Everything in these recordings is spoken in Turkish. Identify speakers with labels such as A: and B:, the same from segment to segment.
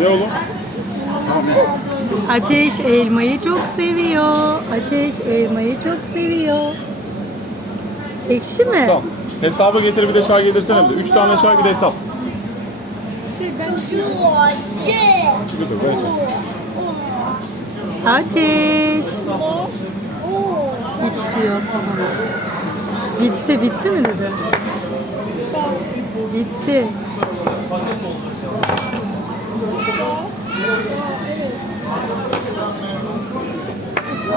A: Ne oğlum?
B: Ateş elmayı çok seviyor. Ateş elmayı çok seviyor. Ekşi mi?
A: Tamam. Hesabı getir bir de çay getirsene bize. Üç tane çay bir de hesap. Dur dur böyle çay.
B: Ateş. Hiç diyor tamam. Bitti bitti mi dedi? Bitti.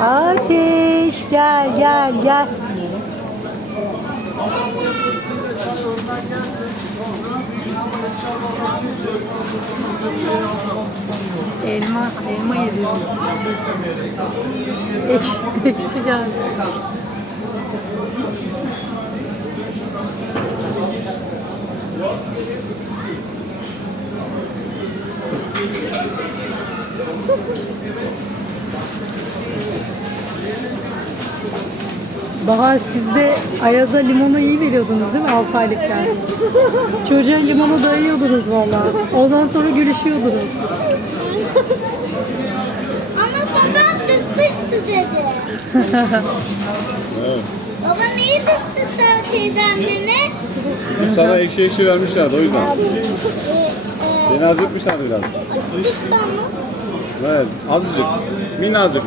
B: Ateş gel gel gel. Elma, elma yedi. Ekşi, ekşi geldi. Bahar siz de Ayaz'a limonu iyi veriyordunuz değil mi 6 aylıkken? Çocuğa limonu dayıyordunuz vallahi. Ondan sonra gülüşüyordunuz.
C: Ama babam dıştı dedi. Baba neyi dıştı sen teyzemle?
A: Sana ekşi ekşi vermişlerdi o yüzden.
C: Ee,
A: Seni azıtmışlardı biraz.
C: e, dıştı mı?
A: Evet azıcık. Minnacık.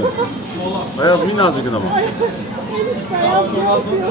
A: Beyaz minnacık ama.
C: Enişte yazma yapıyor.